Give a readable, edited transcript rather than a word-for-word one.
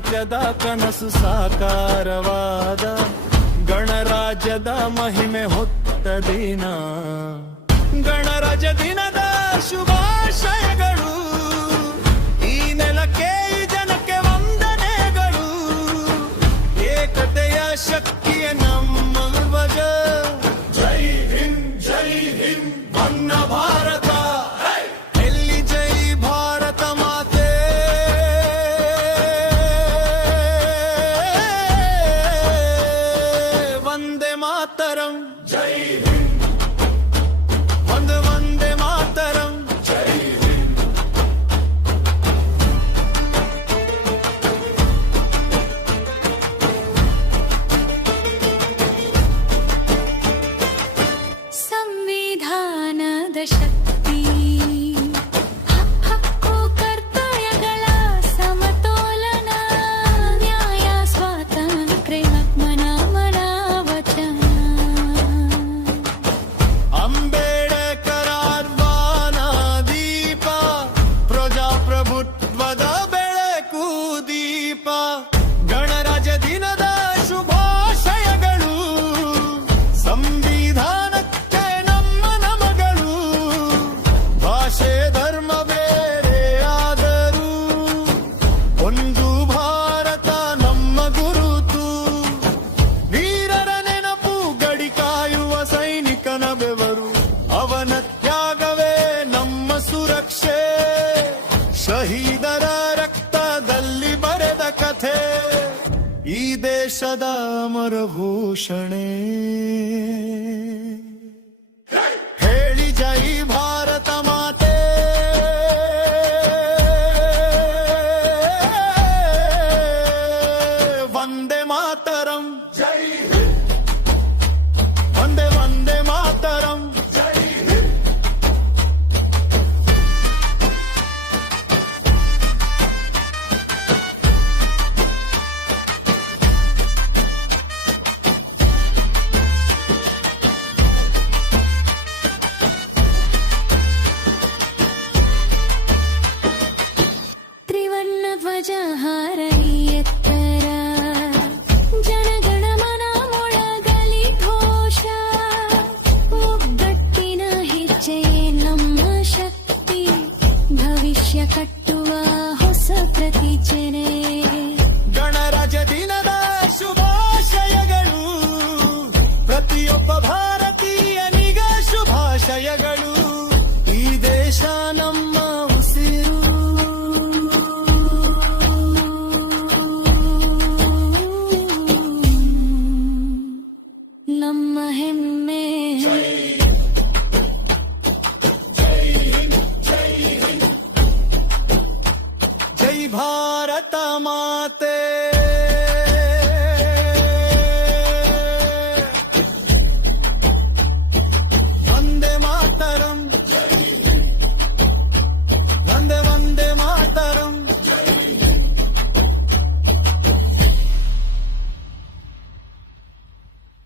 ಪ್ರಪಂಚದ ಕನಸು ಸಾಕಾರವಾದ ಗಣರಾಜ್ಯದ ಮಹಿಮೆ ಹೊತ್ತ ದಿನ. ಗಣರಾಜ್ಯ ದಿನದ ಶುಭಾಶಯಗಳು. ಈ ನೆಲಕ್ಕೆ ಈ ಜನಕ್ಕೆ ವಂದನೆಗಳು. ಏಕತೆಯ ಶಕ್ತಿಯ ನಮ್ಮ ಧ್ವಜ. ಜೈ ಹಿಂದ್ ಜೈ ಹಿಂದ್ ವನ್ನ ಭಾರತ. ಎಲ್ಲಿ ಜೈ ಭಾರತ ಮಾತೆ. ವಂದೇ ಮಾತರಂ. ಜೈ ಹಿಂದ್. ವಂದೇ ಮಾತರಂ. ಜೈ ಹಿಂದ್. ಸಂವಿಧಾನದ ಶಕ್ತಿ, ಹಕ್ಕು ಕರ್ತವ್ಯಗಳ ಸಮತೋಲನ, ನ್ಯಾಯ ಸ್ವಾತಂತ್ರ್ಯ ಮನ ವಚನ. ಅಂಬೇಡ್ಕರ್ ಆಹ್ವಾನ ದೀಪ, ಪ್ರಜಾಪ್ರಭುತ್ವದ ಬೆಳಕು ದೀಪ. ಗಣರಾಜ್ಯ ದಿನದ ಶುಭಾಶಯಗಳು. ಸಂವಿಧಾನಕ್ಕೆ ನಮ್ಮ ನಮಗಳು. ಭಾಷೆ ಧರ್ಮ ಬೇರೆಯಾದರೂ ಒಂದು ಭಾರತ ನಮ್ಮ ಗುರುತು. ವೀರರ ನೆನಪು, ಗಡಿ ಕಾಯುವ ಸೈನಿಕನ ಬೆವರು. ಅವನ ತ್ಯಾಗವೇ ನಮ್ಮ ಸುರಕ್ಷೆ. ಶಹೀದರ ರಕ್ತದಲ್ಲಿ ಬರೆದ ಕಥೆ ಈ ದೇಶದ ಅಮರಭೂಷಣೆ. ಹೇಳಿ ಜೈ ಭಾರತ.